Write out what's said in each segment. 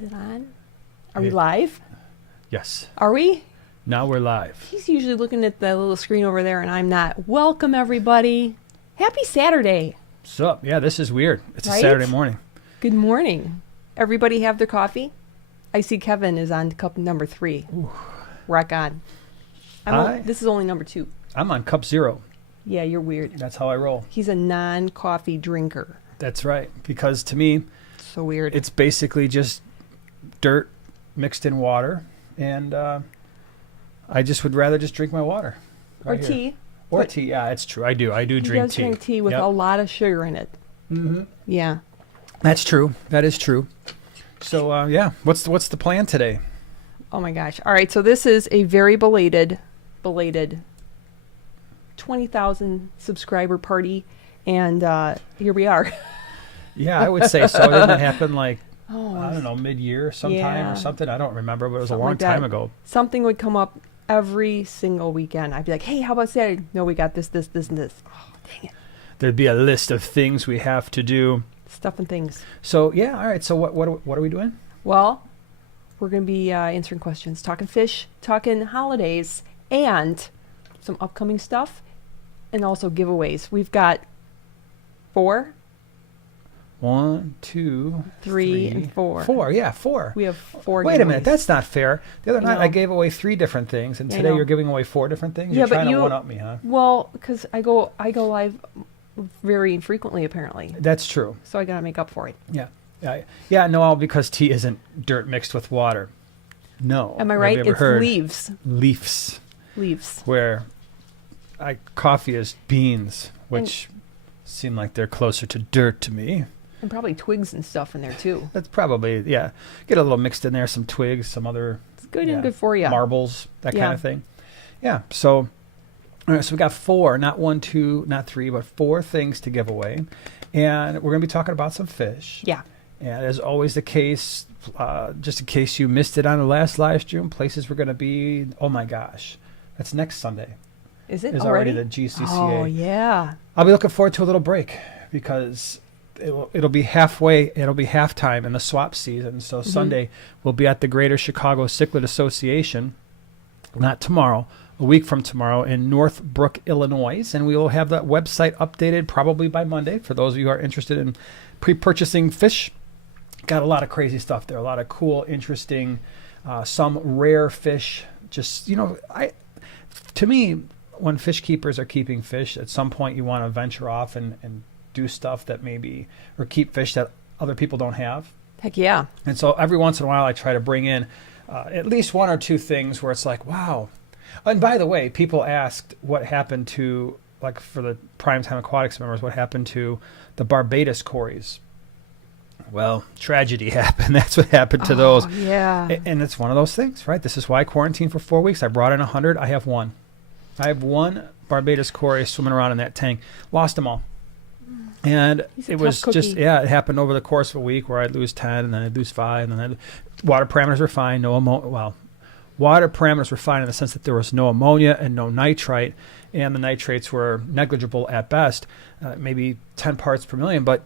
Is it on? Are we live? Yes. Are we? Now we're live. He's usually looking at the little screen over there, and I'm not. Welcome, everybody. Happy Saturday. So, yeah, this is weird. It's Right? a Saturday morning. Good morning. Everybody have their coffee? I see Kevin is on cup number 3. Ooh. Rock on. This is only number 2. I'm on cup 0. Yeah, you're weird. That's how I roll. He's a non-coffee drinker. That's right. Because to me, So weird. it's basically just dirt mixed in water. And I just would rather just drink my water. Or right here. tea. Or But tea. Yeah, it's true. I do. I do He drink does tea. drink tea with Yep. a lot of sugar in it. Mm-hmm. Yeah. That's true. That is true. So, yeah. What's the plan today? Oh my gosh. All right, so this is a very belated 20,000 subscriber party, and here we are. Yeah, I would say so. Didn't it happen like, Oh, I don't know, mid-year sometime Yeah. or something? I don't remember, but it was Something a long like that. time ago. Something would come up every single weekend. I'd be like, hey, how about Saturday? No, we got this, and this. Oh, dang it. There'd be a list of things we have to do. Stuff and things. So, yeah, all right. So what are we doing? Well, we're going to be answering questions, talking fish, talking holidays, and some upcoming stuff, and also giveaways. We've got 4, 1, 2, 3, and 4. 4, yeah, 4. We have 4 Wait a minute, giveaways. that's not fair. The other I night know. I gave away 3 different things, and I today know. you're giving away 4 different things? Yeah, You're but trying to you- one-up me, huh? Well, because I go live very infrequently, apparently. That's true. So I got to make up for it. Yeah. Yeah, no, because tea isn't dirt mixed with water. No. Am I Have right? you ever It's heard leaves. leaves, where coffee is beans, which seem like they're closer to dirt to me. And probably twigs and stuff in there, too. That's probably, yeah. Get a little mixed in there, some twigs, some other It's good and good for you. marbles, that Yeah. kind of thing. Yeah, so, all right, so we got 4, not 1, 2, not 3, but 4 things to give away. And we're going to be talking about some fish. Yeah. And as always the case, just in case you missed it on the last live stream, places we're going to be, oh my gosh, that's next Sunday. Is it Is already? the GCCA. Oh, yeah. I'll be looking forward to a little break because it'll be halftime in the swap season. So Sunday we'll be at the Greater Chicago Cichlid Association, not tomorrow, a week from tomorrow in Northbrook, Illinois, and we will have that website updated probably by Monday for those of you who are interested in pre-purchasing fish. Got a lot of crazy stuff there, a lot of cool, interesting, some rare fish. Just, to me, when fish keepers are keeping fish, at some point you want to venture off and do stuff that or keep fish that other people don't have. Heck yeah. And so every once in a while I try to bring in at least 1 or 2 things where it's like, wow. And by the way, people asked what happened to, like for the Primetime Aquatics members, what happened to the Barbados cories. Well, tragedy happened. That's what happened to those. Yeah. And it's one of those things, right? This is why I quarantined for 4 weeks. I brought in 100. I have 1. I have 1 Barbados cory swimming around in that tank. Lost them all. And He's a it tough was cookie. it happened over the course of a week where I'd lose 10 and then I'd lose 5. And then water parameters were fine. Water parameters were fine in the sense that there was no ammonia and no nitrite. And the nitrates were negligible at best, maybe 10 parts per million. But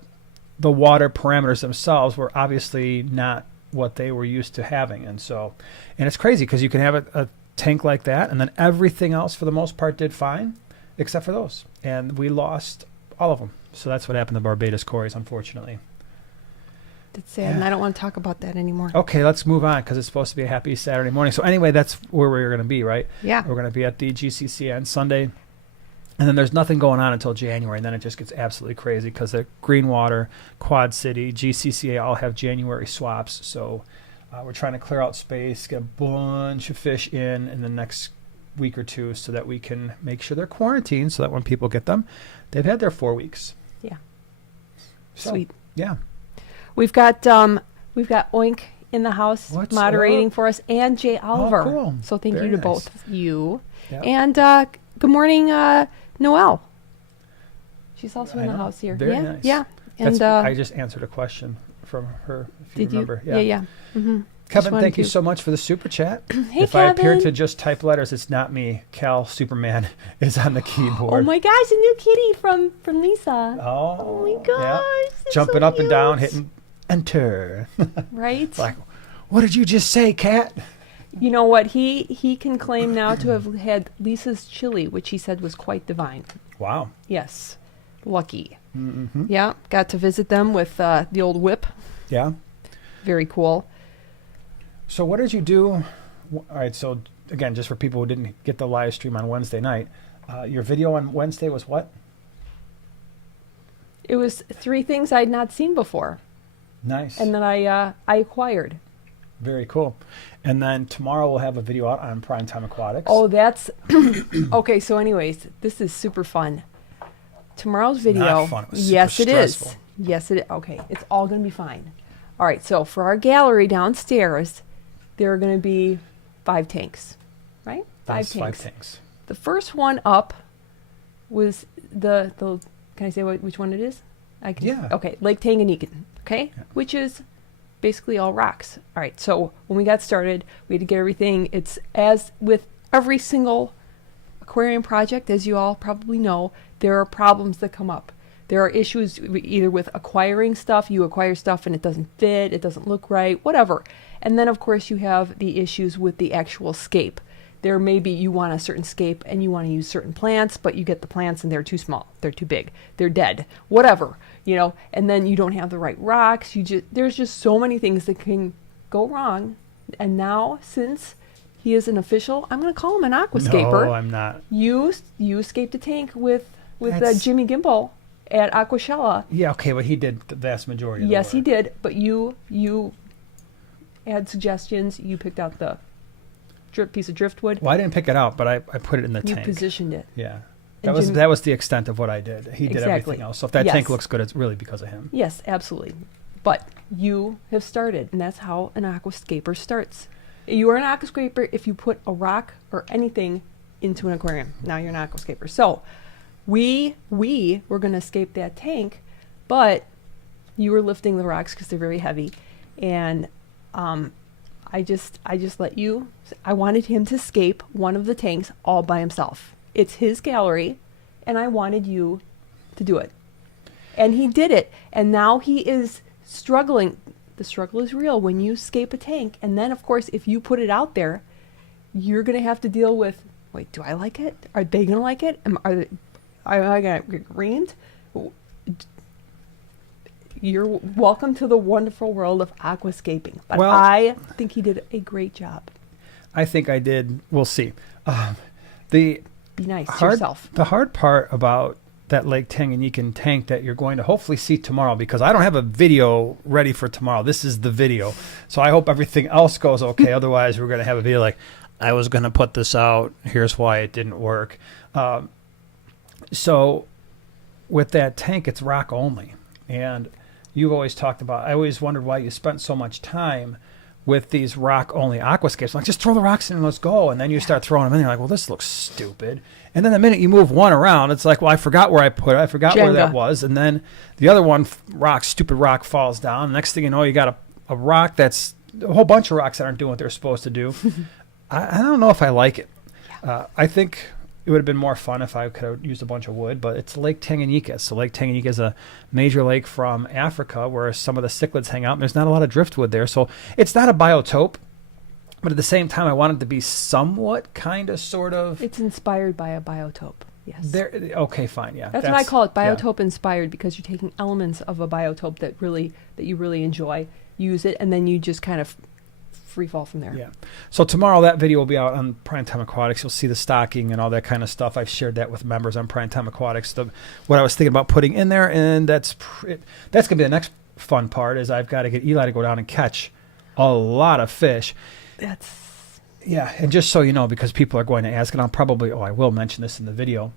the water parameters themselves were obviously not what they were used to having. And it's crazy because you can have a tank like that and then everything else for the most part did fine except for those. And we lost all of them. So that's what happened to Barbados cories, unfortunately. That's sad, and I don't want to talk about that anymore. Okay, let's move on because it's supposed to be a happy Saturday morning. So anyway, that's where we're going to be, right? Yeah. We're going to be at the GCC on Sunday. And then there's nothing going on until January, and then it just gets absolutely crazy because the Greenwater, Quad City, GCCA all have January swaps. So we're trying to clear out space, get a bunch of fish in the next week or 2 so that we can make sure they're quarantined so that when people get them, they've had their 4 weeks. Yeah. So, Sweet. Yeah. We've got Oink in the house What's moderating up? for us, and Jay Oliver. Cool. So thank Very you to nice. both of you. Yep. And good morning, Noelle. She's also in the know. house here. Very yeah. nice. Yeah. And I just answered a question from her, if you did remember. you? Yeah. Mm-hmm. Kevin, thank you so much for the super chat. Hey, if I appear Kevin. to just type letters, it's not me. Cal Superman is on the keyboard. Oh my gosh, a new kitty from Lisa. Oh my gosh. yeah. it's Jumping so up and down, cute. hitting enter. Right? like What did you just say, Kat? You know what? He can claim now to have had Lisa's chili, which he said was quite divine. Wow. Yes. Lucky. Mm-hmm. Yeah. Got to visit them with the old whip. Yeah. Very cool. So what did you do? All right. So again, just for people who didn't get the live stream on Wednesday night, your video on Wednesday was what? It was 3 things I'd not seen before. Nice. And then I acquired. Very cool. And then tomorrow we'll have a video out on Primetime Aquatics. Oh, that's okay. So, anyways, this is super fun. Tomorrow's video. Not fun. It was super Yes, it is. stressful. Yes, it is. Okay, it's all going to be fine. All right. So, for our gallery downstairs, there are going to be 5 tanks, right? That's 5 tanks. 5 tanks. The first one up was the. Can I say which one it is? I can. Yeah. Okay, Lake Tanganyika. Okay, Yeah. which is basically all rocks. All right, so when we got started, we had to get everything. It's as with every single aquarium project, as you all probably know, there are problems that come up. There are issues either with acquiring stuff, you acquire stuff and it doesn't fit, it doesn't look right, whatever. And then, of course, you have the issues with the actual scape. There may be you want a certain scape and you want to use certain plants, but you get the plants and they're too small, they're too big, they're dead, whatever, you know, and then you don't have the right rocks. There's just so many things that can go wrong. And now, since he is an official, I'm going to call him an aquascaper. No, I'm not. You scaped a tank with That's- Jimmy Gimbal at Aquashella. Yeah, okay, but he did the vast majority of the Yes, he work. did. But you had suggestions. You picked out the piece of driftwood. Well, I didn't pick it out, but I put it in the You tank. positioned it. Yeah. And That was the extent of what I did. He did Exactly. everything else. So if that Yes. tank looks good, it's really because of him. Yes, absolutely. But you have started, and that's how an aquascaper starts. You are an aquascaper if you put a rock or anything into an aquarium. Now you're an aquascaper. So we were going to escape that tank, but you were lifting the rocks because they're very heavy, and I just let you. I wanted him to escape one of the tanks all by himself. It's his gallery, and I wanted you to do it. And he did it, and now he is struggling. The struggle is real when you escape a tank, and then, of course, if you put it out there, you're going to have to deal with, wait, do I like it? Are they going to like it? Am I going to get reamed? You're welcome to the wonderful world of aquascaping. But Well, I think he did a great job. I think I did. We'll see. The Be nice to yourself. The hard part about that Lake Tanganyika tank that you're going to hopefully see tomorrow, because I don't have a video ready for tomorrow. This is the video. So I hope everything else goes okay. Otherwise, we're going to have a video like, I was going to put this out. Here's why it didn't work. So with that tank, it's rock only. And you've always talked about, I always wondered why you spent so much time with these rock-only aquascapes. Like, just throw the rocks in and let's go. And then you start throwing them in, and you're like, well, this looks stupid. And then the minute you move one around, it's like, well, I forgot where I put it. I forgot where that Jenga. was. And then the other one, stupid rock falls down. Next thing you know, you got a rock that's a whole bunch of rocks that aren't doing what they're supposed to do. I don't know if I like it. I think it would have been more fun if I could have used a bunch of wood, but it's Lake Tanganyika. So Lake Tanganyika is a major lake from Africa where some of the cichlids hang out, and there's not a lot of driftwood there. So it's not a biotope, but at the same time, I want it to be somewhat, kind of, sort of. It's inspired by a biotope. Yes. Okay, fine, yeah. That's what I call it, yeah. biotope inspired, because you're taking elements of a biotope that you really enjoy, use it, and then you just kind of free fall from there. Yeah. So tomorrow that video will be out on Primetime Aquatics. You'll see the stocking and all that kind of stuff. I've shared that with members on Primetime Aquatics. What I was thinking about putting in there, and that's going to be the next fun part, is I've got to get Eli to go down and catch a lot of fish. Yeah, and just so you know, because people are going to ask, and I will mention this in the video.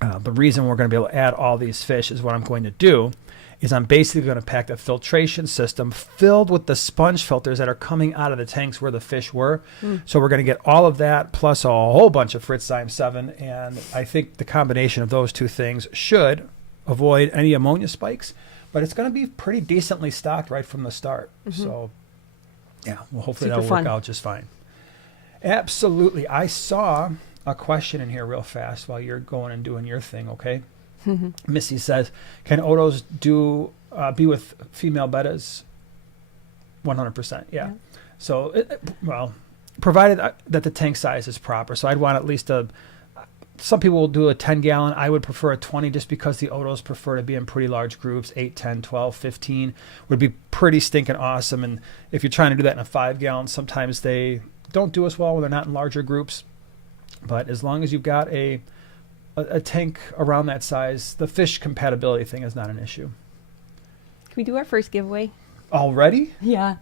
The reason we're going to be able to add all these fish is what I'm going to do is I'm basically going to pack a filtration system filled with the sponge filters that are coming out of the tanks where the fish were. So we're going to get all of that plus a whole bunch of Fritzheim 7, and I think the combination of those two things should avoid any ammonia spikes, but it's going to be pretty decently stocked right from the start. So yeah, well, hopefully Super that'll work fun. out just fine. Absolutely. I saw a question in here real fast while you're going and doing your thing, okay? Missy says, can otos be with female bettas? 100%, yeah. So, well, provided that the tank size is proper. So I'd want at least some people will do a 10-gallon. I would prefer a 20 just because the Otos prefer to be in pretty large groups. 8, 10, 12, 15 would be pretty stinking awesome. And if you're trying to do that in a 5-gallon, sometimes they don't do as well when they're not in larger groups. But as long as you've got a tank around that size, the fish compatibility thing is not an issue. Can we do our first giveaway? Already? Yeah.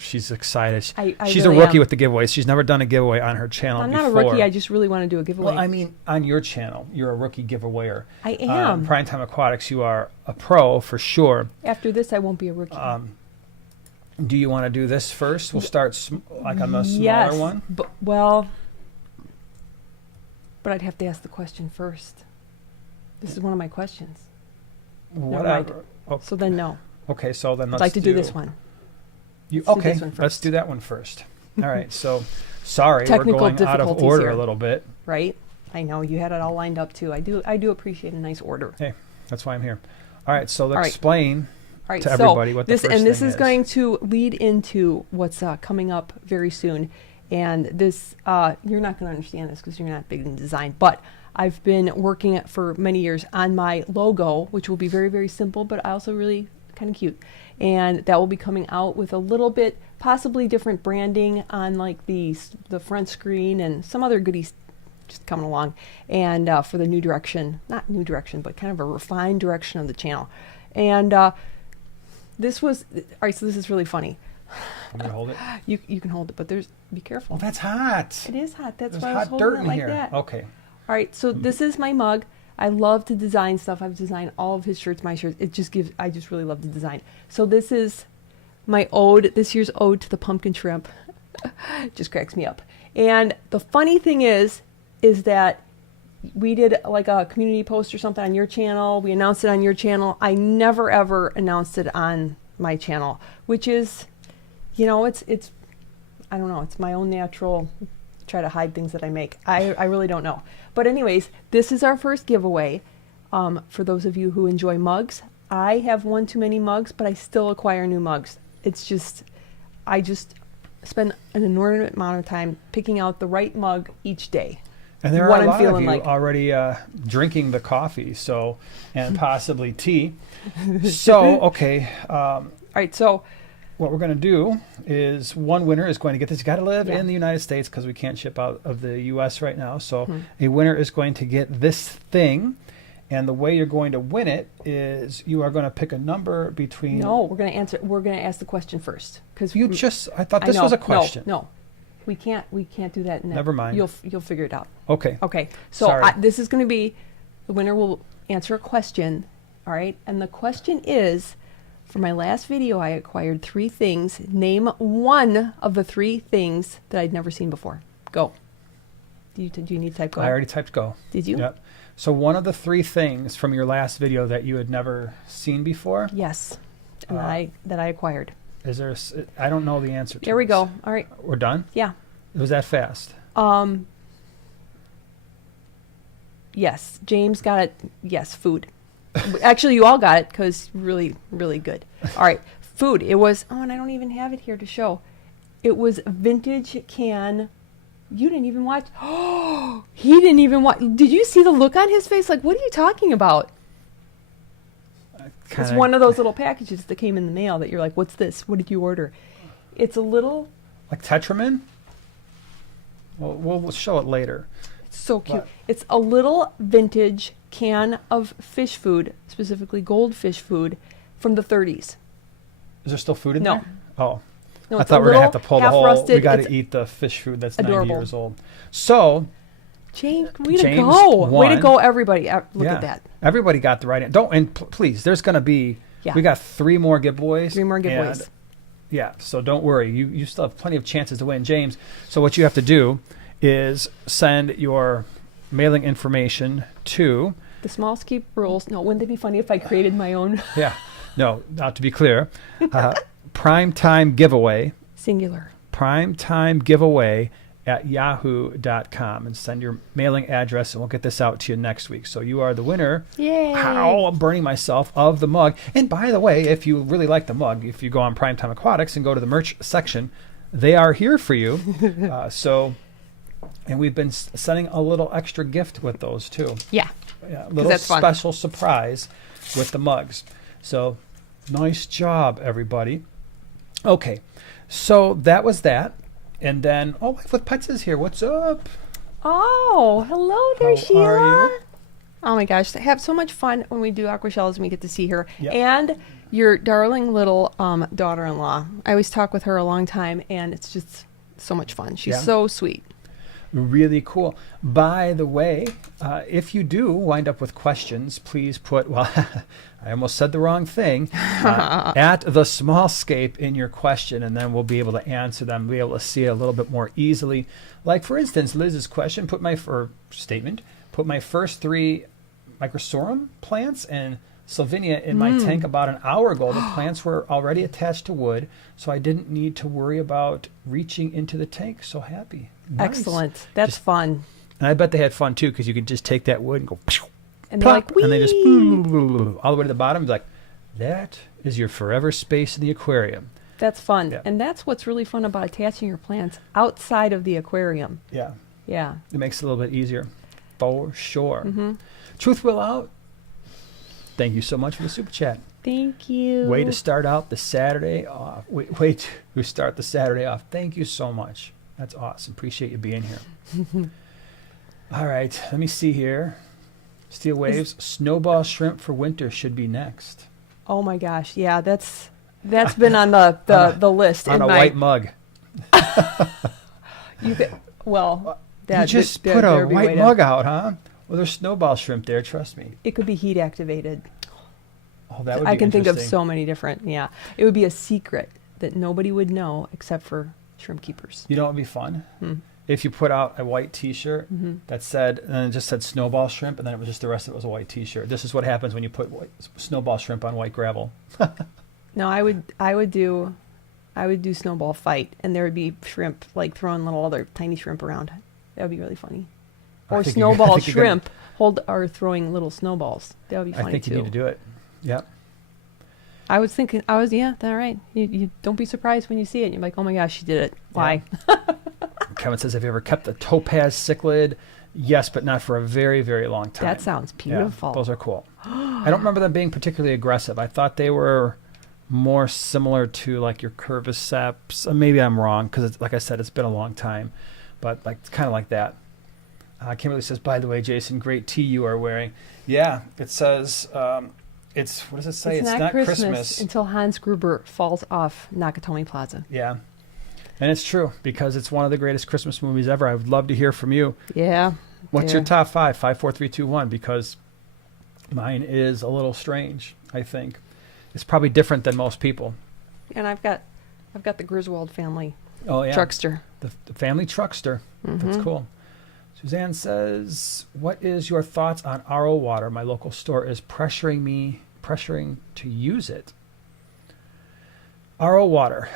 She's excited. She's a rookie with the giveaways. She's never done a giveaway on her channel I'm before. not a rookie. I just really want to do a giveaway. Well, I mean, on your channel, you're a rookie giveawayer. I am. Primetime Aquatics, you are a pro for sure. After this, I won't be a rookie. Do you want to do this first? We'll start like on the yes, smaller one. But I'd have to ask the question first. This is one of my questions. Whatever. No, so then no. Okay, so then let's I'd like to do this one. Okay, let's do that one first. All right, so sorry, Technical we're going out of order here. A little bit. Right? I know, you had it all lined up too. I do appreciate a nice order. Hey, that's why I'm here. All right, so let's explain to everybody what this the first this thing is going to lead into what's coming up very soon. And this, you're not going to understand this because you're not big in design, but I've been working for many years on my logo, which will be very, very simple, but also really kind of cute. And that will be coming out with a little bit, possibly different branding on like the front screen and some other goodies just coming along. And for the new direction, not new direction, but kind of a refined direction of the channel. And this was, all right, so this is really funny. I'm going to hold it? You can hold it, but be careful. Oh, that's hot. It is hot. That's There's why I was hot holding dirt it in like here. that. Okay. All right, so this is my mug. I love to design stuff. I've designed all of his shirts, my shirts. I just really love to design. So this is my this year's ode to the pumpkin shrimp. Just cracks me up. And the funny thing is that we did like a community post or something on your channel. We announced it on your channel. I never ever announced it on my channel, which is, it's I don't know. It's my own natural try to hide things that I make. I really don't know. But anyways, this is our first giveaway. For those of you who enjoy mugs, I have one too many mugs, but I still acquire new mugs. It's just, I just spend an inordinate amount of time picking out the right mug each day. And there are a lot of you already drinking the coffee, and possibly tea. So, okay. All right, so what we're going to do is one winner is going to get this. You got to live in the United States because we can't ship out of the U.S. right now. So a winner is going to get this thing. And the way you're going to win it is you are going to pick a number between. No, we're going to answer. We're going to ask the question first because I thought this was a question. No, we can't do that. Never mind. You'll figure it out. Okay. Okay. So this is going to be the winner will answer a question. All right, and the question is. For my last video, I acquired 3 things. Name one of the 3 things that I'd never seen before. Go. Do you need to type go? I already typed go. Did you? Yep. So one of the 3 things from your last video that you had never seen before? Yes. And that I acquired. Is there? I don't know the answer to There we go. All right. We're done? Yeah. It was that fast? Yes. James got it. Yes, food. Actually, you all got it because really, really good. All right, food. It was, and I don't even have it here to show. It was vintage can. You didn't even watch. Oh, he didn't even watch. Did you see the look on his face? Like, what are you talking about? It's one of those little packages that came in the mail that you're like, what's this? What did you order? It's a little. Like Tetramin? Well, we'll show it later. It's so cute. What? It's a little vintage can of fish food, specifically goldfish food, from the 30s. Is there still food in there? No. I thought we were going to have to pull the whole, we got to eat the fish food that's adorable. 90 years old. So, James, way to go. Way to go, everybody. Look at that. Everybody got the right answer. Please, there's going to be, we got 3 more giveaways. 3 more giveaways. So don't worry. You still have plenty of chances to win. James, so what you have to do is send your mailing information to the Small Scape rules. No, wouldn't it be funny if I created my own? No, not to be clear. Primetime giveaway. Singular. Primetime giveaway at yahoo.com and send your mailing address and we'll get this out to you next week. So you are the winner. Yay. I'm burning myself of the mug. And by the way, if you really like the mug, if you go on Primetime Aquatics and go to the merch section, they are here for you. And we've been sending a little extra gift with those too. Yeah. Yeah, a little that's fun. special surprise with the mugs. So nice job, everybody. Okay, so that was that. And then, Life with Pets is here. What's up? Oh, hello there, How Sheila. are you? Oh my gosh, I have so much fun when we do aqua shells and we get to see her. Yep. And your darling little daughter-in-law. I always talk with her a long time, and it's just so much fun. She's so sweet. Really cool. By the way, if you do wind up with questions, please put, I almost said the wrong thing, at the small scape in your question, and then we'll be able to answer them, be able to see it a little bit more easily. Like, for instance, Liz's question, put my first 3 microsorum plants and Sylvinia in my tank about an hour ago. The plants were already attached to wood, so I didn't need to worry about reaching into the tank. So happy. Nice. Excellent. That's fun. And I bet they had fun too, because you could just take that wood and go, And they're like, and they just all the way to the bottom. Like, that is your forever space in the aquarium. That's fun. Yeah. And that's what's really fun about attaching your plants outside of the aquarium. Yeah, Yeah. it makes it a little bit easier, for sure. Mm-hmm. Truth will out. Thank you so much for the super chat. Thank you. Way to start out the Saturday off. Wait to start the Saturday off. Thank you so much. That's awesome. Appreciate you being here. All right, let me see here. Steel Waves, snowball shrimp for winter should be next. Oh my gosh. Yeah, that's been on the list. On a white mug. You could, well, You just put a white mug out, huh? Well, there's snowball shrimp there, trust me. It could be heat activated. Oh, that would be I can think of interesting. so many different, It would be a secret that nobody would know except for shrimp keepers. You know what would be fun? If you put out a white T-shirt that said, and it just said snowball shrimp, and then it was just the rest of it was a white T-shirt. This is what happens when you put snowball shrimp on white gravel. No, I would do snowball fight, and there would be shrimp like throwing little other tiny shrimp around. That would be really funny. Or snowball shrimp are throwing little snowballs. That would be funny I think too. you need to do it. Yep. All right. You don't be surprised when you see it. You're like, oh my gosh, she did it. Why? Yeah. Kevin says, have you ever kept a topaz cichlid? Yes, but not for a very, very long time. That sounds beautiful. Yeah, those are cool. I don't remember them being particularly aggressive. I thought they were more similar to like your curviceps. Maybe I'm wrong, because like I said, it's been a long time. But like it's kind of like that. Kimberly says, by the way, Jason, great tee you are wearing. Yeah, it says, what does it say? It's not Christmas until Hans Gruber falls off Nakatomi Plaza. Yeah. And it's true, because it's one of the greatest Christmas movies ever. I would love to hear from you. Yeah. What's your top 5? 5, 4, 3, 2, 1, because mine is a little strange, I think. It's probably different than most people. And I've got the Griswold family truckster. The family truckster. That's cool. Suzanne says, what is your thoughts on RO water? My local store is pressuring to use it. RO water.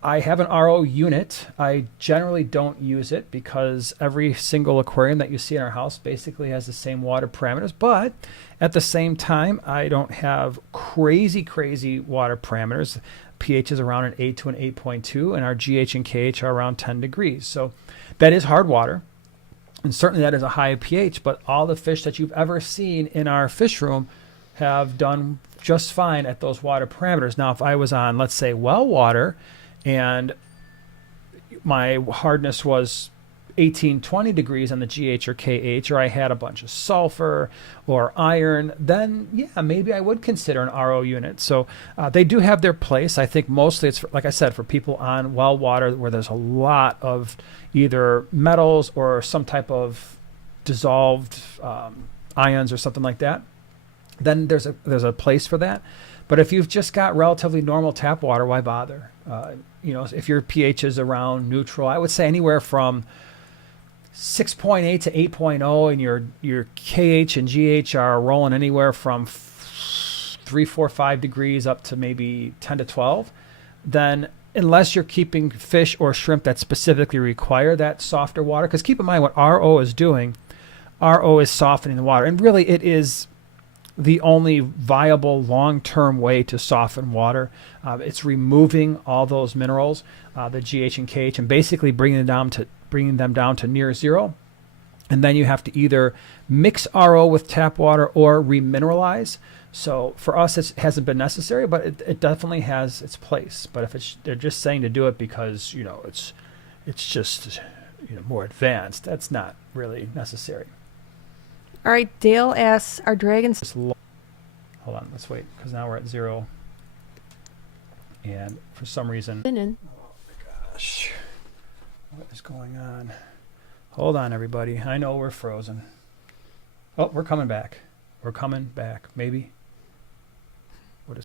I have an RO unit. I generally don't use it because every single aquarium that you see in our house basically has the same water parameters. But at the same time, I don't have crazy water parameters. pH is around an 8 to an 8.2, and our GH and KH are around 10 degrees. So that is hard water. And certainly that is a high pH, but all the fish that you've ever seen in our fish room have done just fine at those water parameters. Now, if I was on, let's say, well water, and my hardness was 18, 20 degrees on the GH or KH, or I had a bunch of sulfur or iron, then yeah, maybe I would consider an RO unit. So they do have their place. I think mostly it's, like I said, for people on well water where there's a lot of either metals or some type of dissolved ions or something like that. Then there's a place for that. But if you've just got relatively normal tap water, why bother? If your pH is around neutral, I would say anywhere from 6.8 to 8.0, and your KH and GH are rolling anywhere from 3, 4, 5 degrees up to maybe 10 to 12, then unless you're keeping fish or shrimp that specifically require that softer water, because keep in mind what RO is doing, RO is softening the water. And really it is the only viable long-term way to soften water. It's removing all those minerals, the GH and KH, and basically bringing them down to near zero. And then you have to either mix RO with tap water or remineralize. So for us, it hasn't been necessary, but it definitely has its place. But if they're just saying to do it because it's just more advanced, that's not really necessary. All right, Dale asks, "Are dragons?" Hold on, let's wait because now we're at 0, and for some reason, Spinning. gosh, what is going on? Hold on, everybody. I know we're frozen. Oh, we're coming back. We're coming back. Maybe.